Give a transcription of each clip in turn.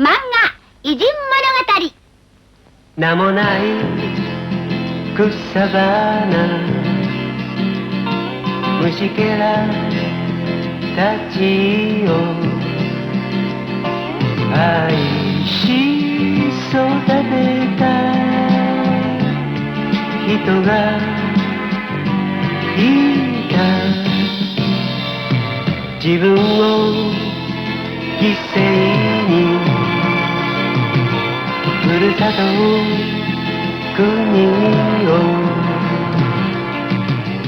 漫画偉人物語名もない草花虫けらたちを愛し育てた人がいた自分を犠牲にふるさと国を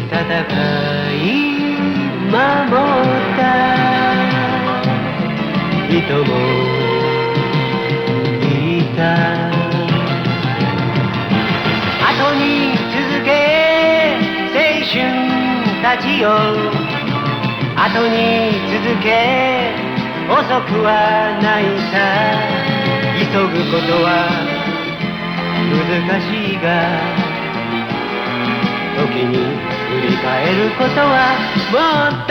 戦い守った人もいた後に続け青春たちよ後に続け遅くはないさ急ぐことは難しいが時に振り返ることはもっと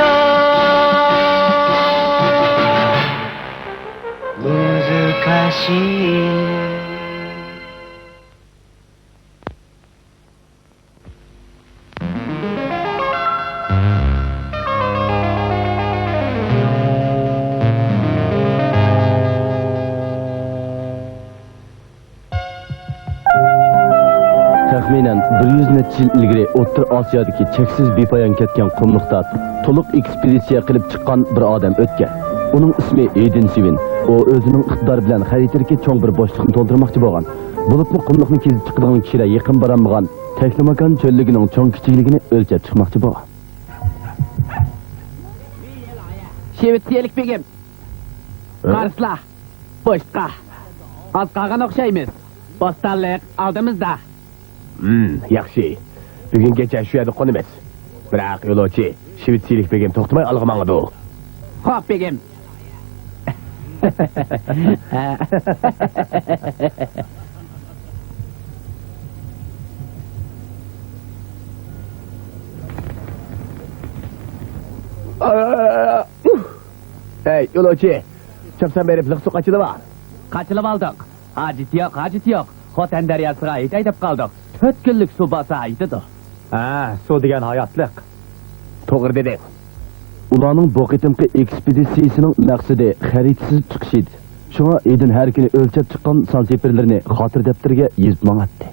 難しいTaxminan 100 necha yil ilgari O'rta Osiyodagi cheksiz bepoyon ketgan qumliqda to'liq ekspeditsiya qilib chiqqan bir odam o'tgan. Uning ismi Edin Sivin. O o'zining iqtidori bilan xaritadagi cho'ng bir bo'shliqni to'ldirmoqchi bo'lgan. Bo'libmi qumliqni kezib chiqadigan kishilar yaqin borolmagan Taxlimakan cho'lligining cho'ng kichikligini o'lchab chiqmoqchi bo'lgan. Şevitsiyalik begim. Qarsla. Boşqa. Az qolgan o'xshaymiz. Postallik oldimizda. Yaxshi. Bugun kecha shu yerda qonimiz. Biroq yo'lovchi Shvetsiyalik begim to'xtamay alg'amangdi. Xo'p begim. Hey, yo'lovchi. Chapsan berib liq suq ochilib ol. Qaçılıp aldık. Hacit yok. Xotan daryasına aytib qaldık. 4 kunlik su basaydı. Ha, su degan hayotlik. To'g'ri deding. Ularning bu qitimqi ekspeditsiyasining maqsadi xaritasiz chiqish edi. Shunga Edin har kuni o'lchab chiqqan sanseperlarni xotir daftarga yozib mang'atdi.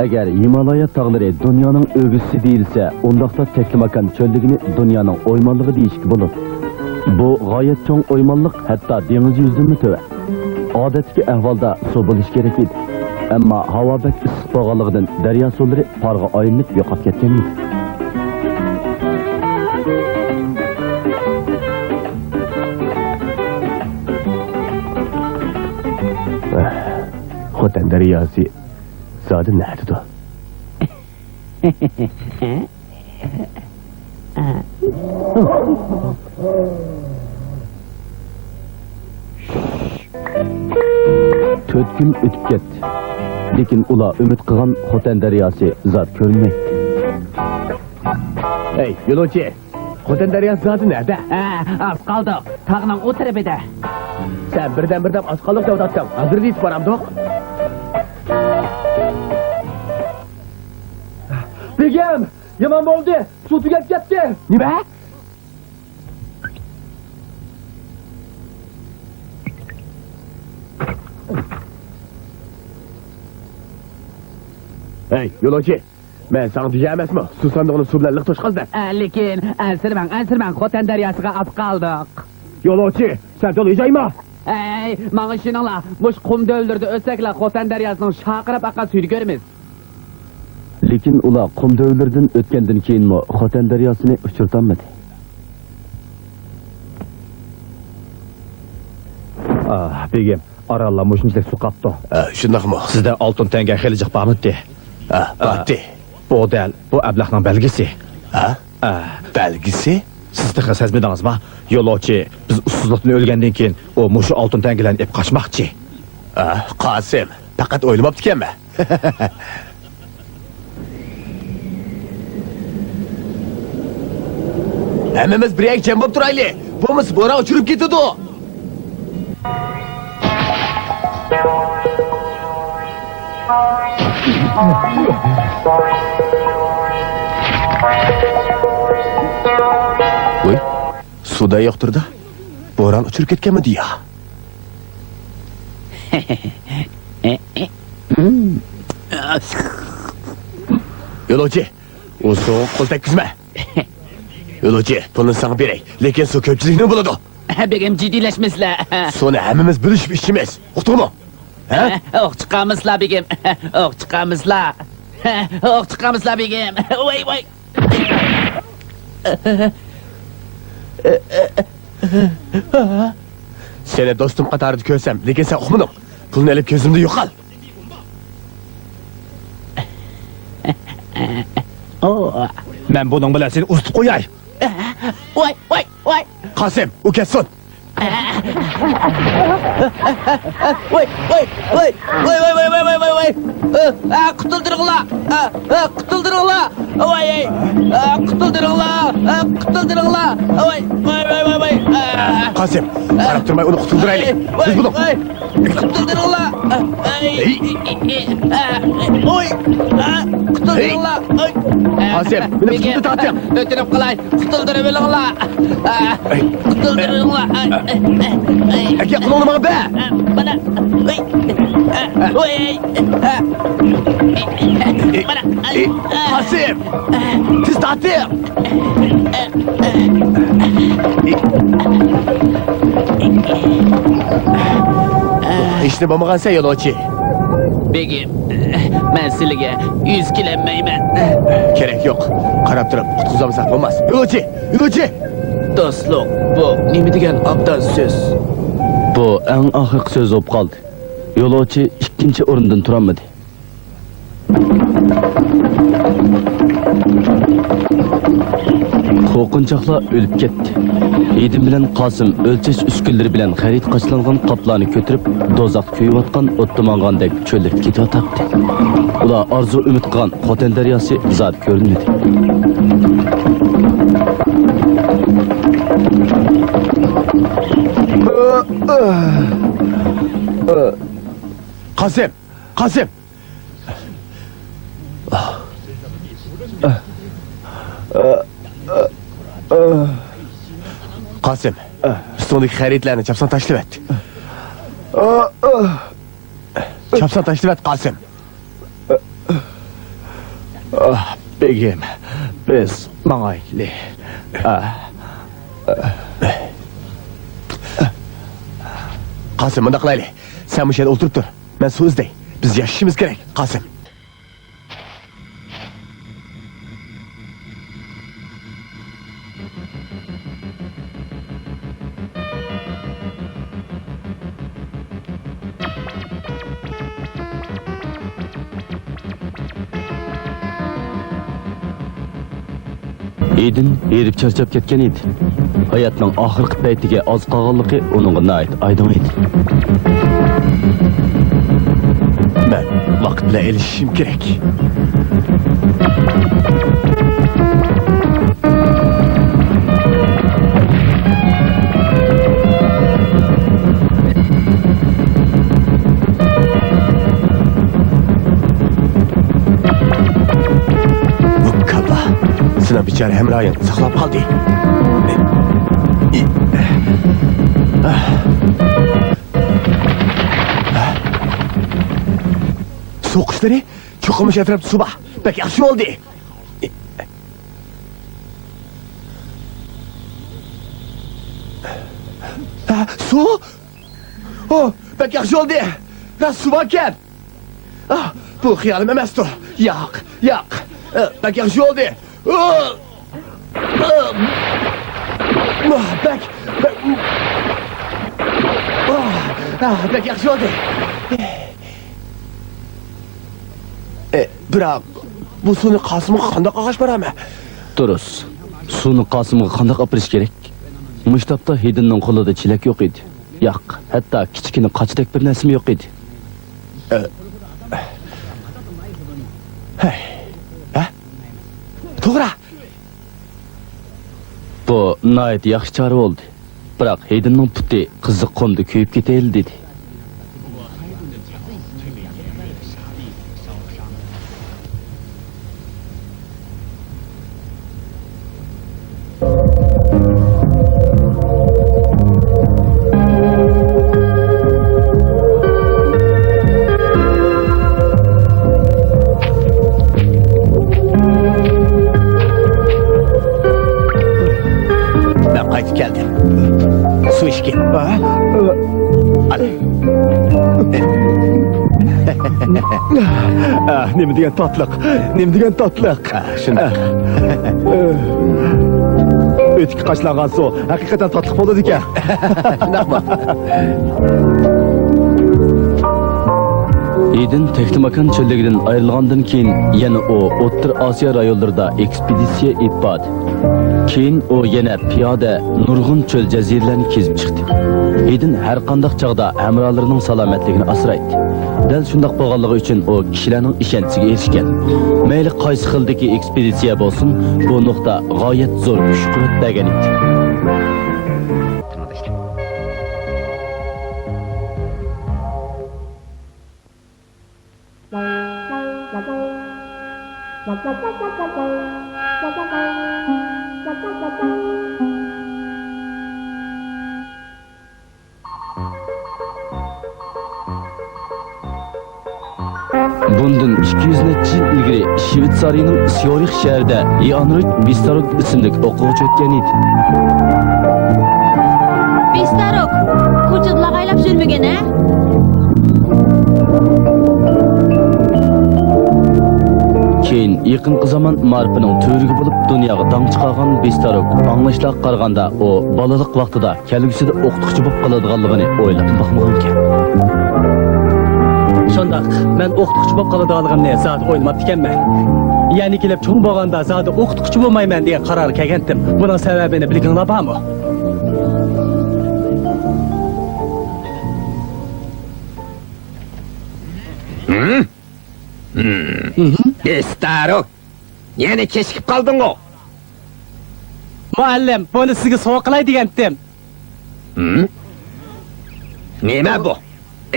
Agar Himalaya tağları dünyanın ögüsü deyilse, ondaqda Taxlimakan çölligini dünyanın oymanlığı deyişki bulur. Bu gayet çoğun oymanlık, hatta deniz yüzünü töve. Adetki ahvalda su buluş gerek idi. Ama hava bek ısık bağlılığından derya suları parga ayınıp yoqap ketken idi. Xotan daryası zaten nerede o? To'rt kun o'tib ketdi. Lekin ular umid qilgan Xotan daryasi zot ko'rinmaydi. Hey, yo'lovchi. Xotan daryasi zoti nerede? Az qaldık. Tağının o tarafida. Sen birden az qaldiq deb o'tdim. Hozir yetib boramdiq. Begim, yaman bo'ldi. Suv tugab ketdi. Nima? Hey, yo'lovchi. Men sana degan emasmi? Suv sandig'ini suv bilan liq to'shqazdi. Lekin ansirman Xotan daryasiga az qaldiq. Yo'lovchi, sen to'layjaymi? Ey, mana shuningla, mush qumda o'ldirdi o'saklar Xotan daryasining shaqirab oqqan suyini ko'ramiz. Lekin ular qum davlaridan o'tgandan keyinmi Xotan daryosini uchirtolmadi. Begim, arallar mushunchalik suv qapti. Shundaqmi? Sizda oltin tanga xeli jiq bormidi? Batdi. Bu değil, bu ablahның belgisi. Ha? Belgisi? Siz tıkı sezmediniz mi? Yoluvchi, biz ussuzluktan ölgenden keyin o muşu altın tengilerini ep kaçmakçı. Qasım, faqat o'ylamabdikanmi? Hammamiz bir jam bo'lib turaylik. Bo'lmasa bo'ron uchirib ketadi. Voy, suvda yo'qtirdi. Bo'ron uchirib ketganmidi ya? Yo'lovchi, u sovuq qo'l tekkizma. Yo'lovchi, pulni sana beray, lekin suv ko'pchilikni bo'ladi. Begim jiddiyleşmesler. Suvni hammamiz bilishib ichimiz. Uqdingmi? Ha? Oh çıkamızla begim. Oh çıkamızla. Oh çıkamızla begim. Vay vay. Seni do'stim qatorida ko'rsam, lekin sen uqmading. Pulni olib ko'zimda yo'qol. Oh. Ben bunun bilan seni uzitib qo'yay. Vay vay vay. Qosim, u ketsin. Vay vay vay. Vay vay vay vay vay vay vay. Kurtuldurunglar. Kurtuldurunglar. Vay vay. Kurtuldurunglar. Kurtuldurunglar. Vay vay vay vay vay. Qosim, qarab turmay uni qutuldiraylik. Biz buni Kurtuldurunglar. Oy. Kurtuldurunglar. Oy. Qosim, meni tutib torting. Ötürüp qalay. Kurtuldurunglar. Kurtuldurunglar. Aka, qulog'ini menga ber. Bana. Oy. Bana. Qosim, tez torting. İşte bo'lmagan sen yo'lovchi. Begim, ben sizlarga yuz kelenmeymen. Kerak yo'q. Qarab turib qutqizamsak bo'lmas. Yo'lovchi, yo'lovchi. Dostluk, bu nima degan obdon so'z? Bu eng oxirgi so'z bo'lib qoldi. Yo'lovchi ikkinchi o'rindan turolmadi. Qo'rqinchoqlar o'lib ketdi. Edim bilan Qosim o'lchash uskunlari bilan xarid qachlangan qoplarni ko'tarib, dozaq kuyayotgan o'ttimangandek cho'lda ketayotdi. Ular orzu umid qilgan Xotin daryosi zot ko'rinmadi. Qosim, Qosim. Qosim, ustundagi xaridlarni chapsan tashlab et. Chapsan tashlab et, Qosim. Begim, biz mangayli. Qosim, bunda qilaylik. Sen bu yerda o'tirib tur. Men suv izday. Biz yashashimiz kerak, Qosim. Edin erib charchab ketgan edi. Hayotning oxirgi paytiga oz qolganligi uningga nihoyat aydin edi. Men vaqt bilan elishishim kerak. Sinan bichara hamroyim saqlab qoldi. Suv qushlari cho'qimish atrofda suv bor. Bak yaxshi bo'ldi. Suv? Oh, bak yaxshi bo'ldi. Suv ekan. Bu xiyolim emasdi. Yo'q, yo'q. Bak yaxshi bo'ldi. Bak yaxshi oldu. Biroq bu suni Qasımga qanday qog'oz beraman? Durus. Suvni Qosimga qanday opirish kerak? Mushtapda Hidinning qo'lida chilak yo'q edi. Yo'q, hatto kichkina qochdek bir narsa yo'q edi. To'g'ri. Bu nihoyat yaxshi chora bo'ldi. Biroq Hidinning puti qiziq qonda kuyib ketayli dedi. Ben qaytib keldim. Su içki. Al. Nima degan totliq, nima degan totliq. Shunday. O'tki qashlangan suv haqiqatan totliq bo'ladi ekan. Hidin Texnomakan cho'lligidan ayrilgandan keyin yana o O'rta Osiyo rayonlarida ekspeditsiya etdi. Keyin o yana piyoda nurg'un cho'l jaziralarni kezib chiqdi. Hidin har qanday chog'da hamrohlarining salomatligini asraydi. Dal shundoq bo'lganligi uchun o kishilarning ishonchiga erishgan. Mayli qaysi xildagi ekspeditsiya bo'lsin, bu nuqta g'oyat zo'r kuch-quvvat bergan edi. Bundan 200 necha yil ilgari Shvetsariyaning Syorix shahrida Yanrich Bistarok ismli o'quvchi o'tgan edi. Bistarok, ko'chada lag'aylab yurmagan, a? Keyin yaqinqi zamon ma'rifining to'riga bo'lib dunyoga dong chiqargan Bistarok anglashlarga qaraganda o balalik vaqtida kelgusida o'qituvchi bo'lib qoladiganligini o'ylab boqmagan ekan. Shundoq, men o'qituvchi bo'lib qoladiganligimni zot o'ylamabdi ekanman. Ya'ni kelib cho'ng bo'lganda zot o'qituvchi bo'lmayman degan qaror kelgandim. Buning sababini bilginglar bormi? Bistarok. Yana kechikib qolding-ku. Muallim, buni sizga sovg'a qilay degandim. Nima bu?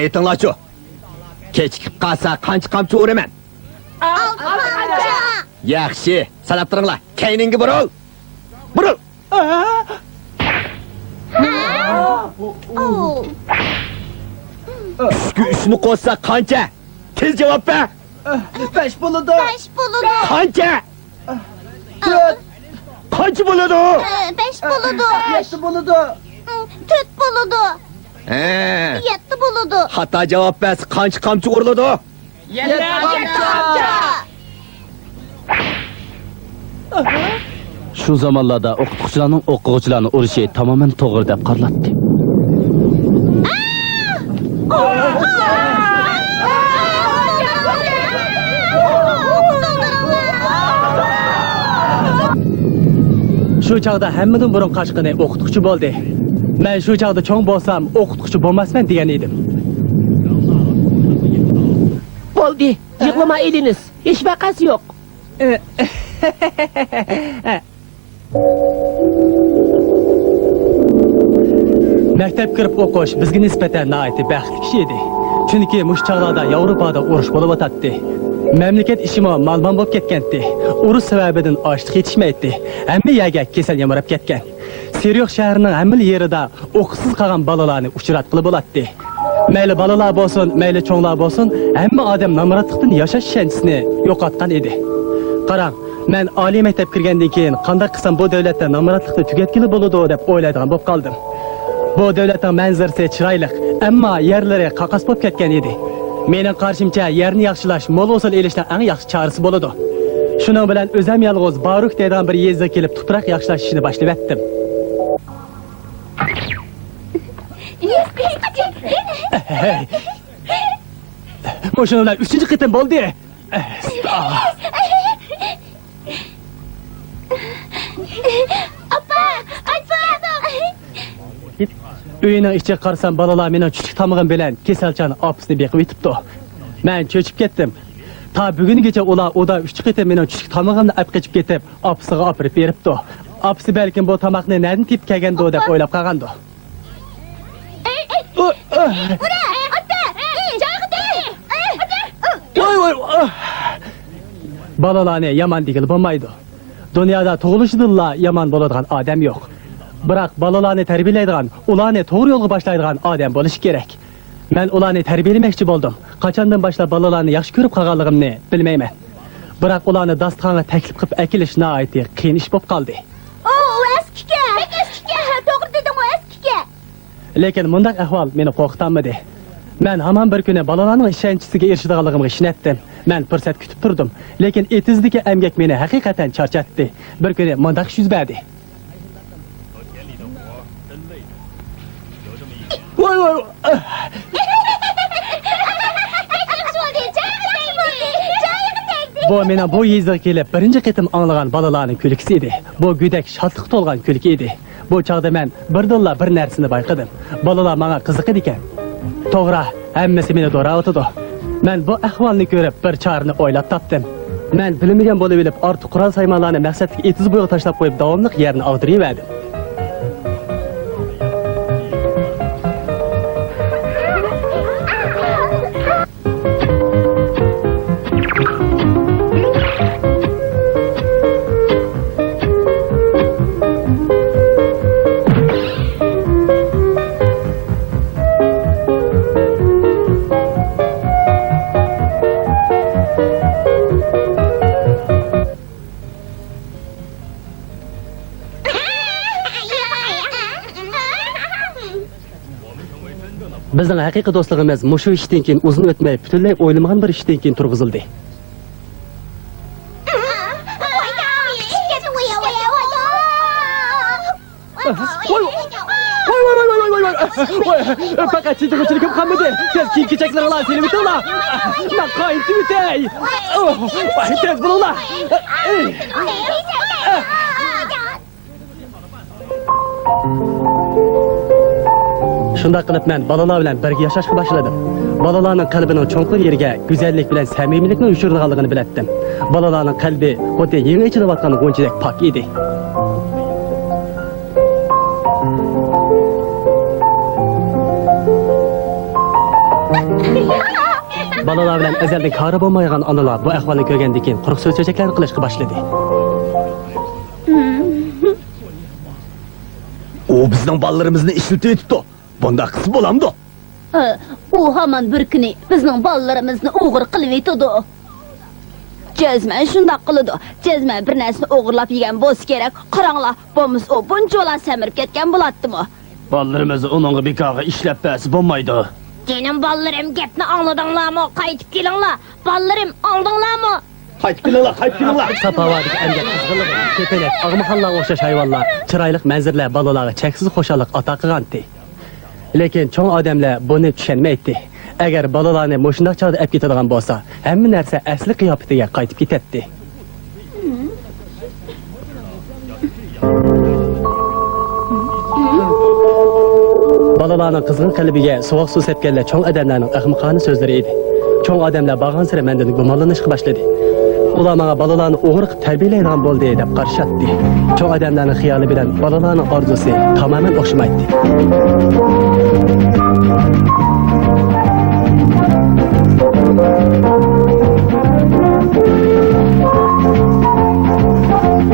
Aytinglar-chi. Kechikib qolsa qancha qamchi uraman? Yaxshi, sanab turinglar. Keyningi burul. Burul. Üçga uchni qo'shsa qancha? Tez javob ber. 5 bo'ladi. 5 bo'ladi. Qancha? 4, Qancha bo'ladi? 5 bo'ladi. 7 bo'ladi. 4 bo'ladi. 7 bo'ladi. Xato javob bersa qancha qamchi uriladi? 7 Shu zamonlarda o'qituvchilarning o'quvchilarni urishi tamoman to'g'ri deb qaraladi. Shu chog'da hammadan burun qashqini o'qituvchi bo'ldi. Men shu chog'da cho'ng bo'lsam, o'qituvchi bo'lmasman degan edim. Bo'ldi. Yig'lama eliniz. Hech vaqasi yo'q. Maktab kirib o'qish bizga nisbatan nihoyatda baxtli ish edi. Chunki mush chog'larda Yevropada urush bo'lib o'tadi. Mamlakat ishimi malmon bo'lib ketgandi. Urush sababidan ochlik yetishmaydi. Hamma yerga kasal yamarab ketgan. Syorix shahrining hamma yerida o'qisiz qolgan bolalarni uchratqili bo'ladi. Mayli bolalar bo'lsin, mayli cho'nglar bo'lsin, hamma odam namoratlikdan yashash shansini yo'qotgan edi. Qarang, men oliy maktab kirgandan keyin qanday qilsam bu davlatda namoratlikni tugatkili bo'ladi deb o'ylaydigan bo'lib qoldim. Bu davlatning manzarasi chiroyli, ammo yerlari qaqas bo'lib ketgan edi. Mening qarshimcha yerni yaxshilash, mo'l hosil elishning eng yaxshi chorasi bo'ladi. Shuning bilan o'zim yolg'iz Baruk degan bir yezga kelib tuproq yaxshilash ishini boshlab etdim. Mo'shunlar 3-chi qitim bo'ldi. Uyuning ichiga qarsam balalar mening chuchuk tomog'im bilan kasalchani opasini beqib yetibdi. Men cho'chib ketdim. Ta bugungacha ular oda 3 qitim mening chuchuk tomog'imni olib qochib ketib, opasiga olib beribdi. Opasi balkim bu tomoqni nerdan tepib kelgandi deb o'ylab qolgandi. Balalarni yomon degil bo'lmaydi. Dunyoda tug'ilishidanla yomon bo'ladigan odam yo'q. Biroq balalarni tarbiyalaydigan, ularni to'g'ri yo'lga boshlaydigan odam bo'lish kerak. Men ularni tarbiyalamoqchi bo'ldim. Qachondan boshlab balalarni yaxshi ko'rib qolganligimni bilmayman. Biroq ularni dasturxonga taklif qilib akilish nihoyatda qiyin ish bo'lib qoldi. Lekin bunday ahvol meni qo'rqitmadi. Men hamon bir kuni balalarning ishonchisiga erishadiganligimga ishonatdim. Men fursat kutib turdim, lekin etizdagi emgak meni haqiqatan charchatdi. Bir kuni bunday ish yuz berdi. Voy voy. Bu meni bu yezga kelib birinchi qitim anglagan balalarning kulgisi edi. Bu go'dak shodlik to'lgan kulgi edi. Bu chaqda men birdilla bir narsani bayqadim. Balalar menga qiziqadi ekan. To'g'ri, hammasi meni do'ravotdi. Men bu ahvolni ko'rib bir chorani o'ylab topdim. Men bilmagan bo'lib olib, ortiq qurol saymonlarni maqsadga etiz bo'yiga tashlab qo'yib, davomli yerni ag'diraverdim. Bizning haqiqiy do'stligimiz mushu ishdan keyin uzun o'tmay butunlay o'ylamagan bir ishdan keyin turg'izildi. Fakat çizgiçilik kalmadı. Siz kim keçekler olan seni bitirler. Ben kayıntı bitey. Tez bulunlar. Shunda qilib men balalar bilan birga yashashga boshladim. Balalarning qalbining cho'nqur yeriga go'zallik bilan samimiylikni ushirganligini bilatdim. Balalarning qalbi xuddi yangi ichilayotgan g'unchidek pok edi. Balalar bilan azaldan kari bo'lmagan onalar bu ahvolni ko'rgandan keyin quruq so'z cho'chaklarni qilishga boshladi. O bizning balalarimizni ishlatib etibdi. Bunda qis bo'lamdi. U hamon bir kuni bizning bolalarimizni o'g'ir qilib etdi. Jazman shundoq qiladi. Jazman bir narsani o'g'irlab yegan bo'lsa kerak. Qaranglar, bo'lmasa u bunchalar samirib ketgan bo'ladimi? Balalarimizni uningga bekorga ishlab bersa bo'lmaydi. Senin bolalarım gapni angladinglarmi? Qaytib kelinglar. Bolalarım, angladinglarmi? Qaytib kelinglar, qaytib kelinglar. Sapovodagi emgak qizg'inligi, kepelak, og'maxonlarga o'xshash hayvonlar, chiroyli manzarlar balalarga cheksiz xo'shalik ato qilgandi. Lekin cho'ng odamlar buni tushunmaydi. Agar balalarni mo'shundoq chog'da olib ketadigan bo'lsa, hamma narsa asli qiyofatiga qaytib ketadi. Balalarning qizg'in qalbiga sovuq suv sepganlar cho'ng odamlarning ahmoqona so'zlari edi. Cho'ng odamlar borgan sari mendan gumonlanishga boshladi. Ular menga balalarni o'g'ir qilib tarbiyalaydigan bo'ldi deb qarshiydi. Cho'ng odamlarning xiyoli bilan balalarning orzusi tamoman o'xshamaydi.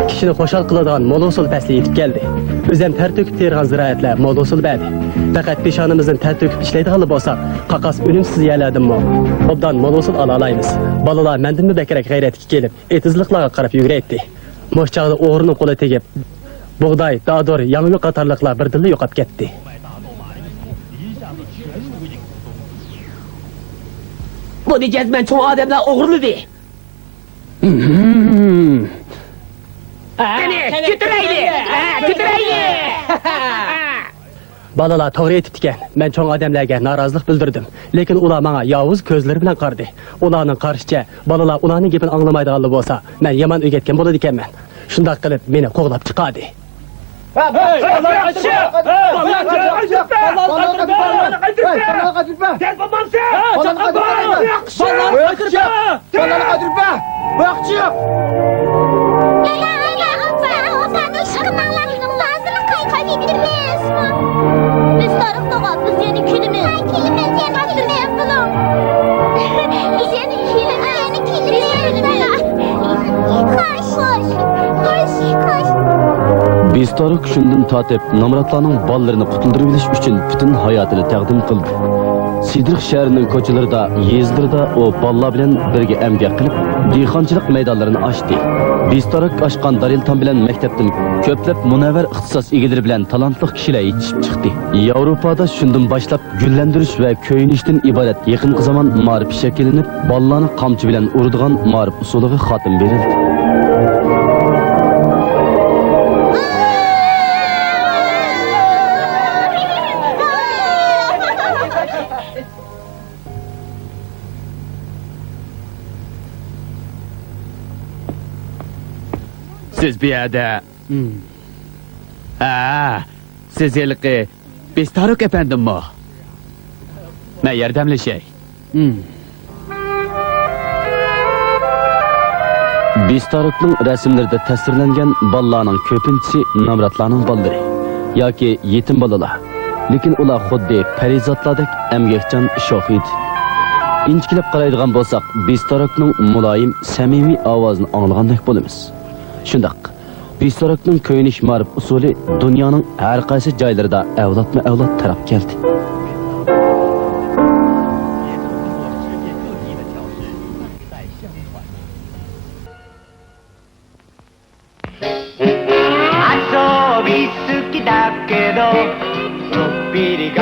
Kishini xo'shal qiladigan mo'l-usul fasli yetib keldi. O'zim ter to'kib tergan ziroatlar mo'l-usul berdi. Faqat peshonamizdan ter to'kib ishlaydigan bo'lsak, qaqas unumsiz yerlardimmi? Obdan mo'l-usul ola olamiz. Balalar mendan bekrak g'ayratga kelib, etizliklarga qarab yuguraydi. Mo'shchaqda o'g'rining qo'li tegib, bug'doy, dodor, yangi qatorliqlar birdilla yo'qolib ketdi. Buni jazman cho'ng odamlar o'g'irladi. Balalar to'g'ri aytib ekan. Men cho'ng odamlarga norozilik bildirdim, lekin ular menga yovuz ko'zlari bilan qaradi. Ularning qarishicha, balalar ularning gapini anglamaydiganlar bo'lsa, men yomon o'rgatgan bo'ladi ekanman. Shunday qilib meni qo'g'lab chiqadi. Biz tarıqdağa, biz yeni kilimiz. Kilimiz yeni kilimiz bulun. Biz yeni kilimiz. Koş. Bistarık shundan tatib namratlarning bolalarini qutuldirib bilish uchun butun hayotini taqdim qildi. Sidriq shahrining ko'chalarida, yezlarida o bolalar bilan birga emgak qilib, dehqonchilik maydonlarini ochdi. Bistarık ochgan Darilton bilan maktabdan ko'plab munavvar ixtisos egalari bilan talantli kishilar yetishib chiqdi. Yevropada shundan boshlab gullantirish va ko'yinishdan iborat yaqinqi zamon ma'rif shakllanib, bolalarni qamchi bilan uradigan ma'rif usuliga xotim berildi. Siz bir yerde... siz yıllıkı Bistarık efendim mi? Ne yardımlı şey? Bistarıkning rasmlarida tasvirlangan bolalarning ko'pinchisi namratlarning bolalari yoki yetim bolalar. Lekin ular xuddi parizodlardek emgakchan sho'x edi. Inchikilib qaraydigan bo'lsak, Bistarıkning muloyim, samimiy ovozini anglagandek bo'lamiz. Shundaq, Bistarıkning ko'yinish ma'rif usuli dunyoning har qaysi joylarida avlodma-avlod tarab keldi.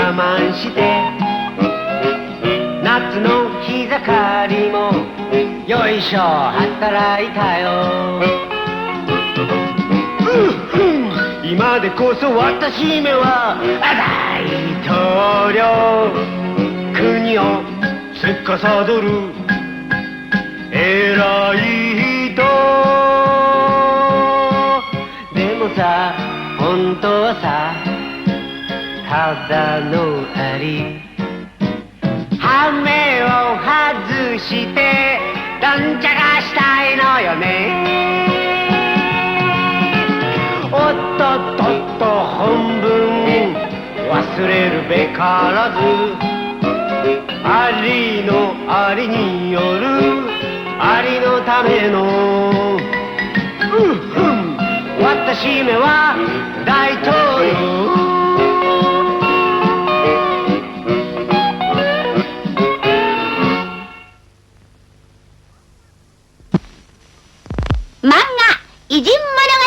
我慢して夏の日盛りもよいしょ働いたよ今でこそ私めは大統領国を司る偉い人でもさ本当はさただのアリ羽目を外してなんちゃがしたいのよねおっとっとっと本分忘れるべからずアリのアリによるアリのための私めは大統領漫画偉人物語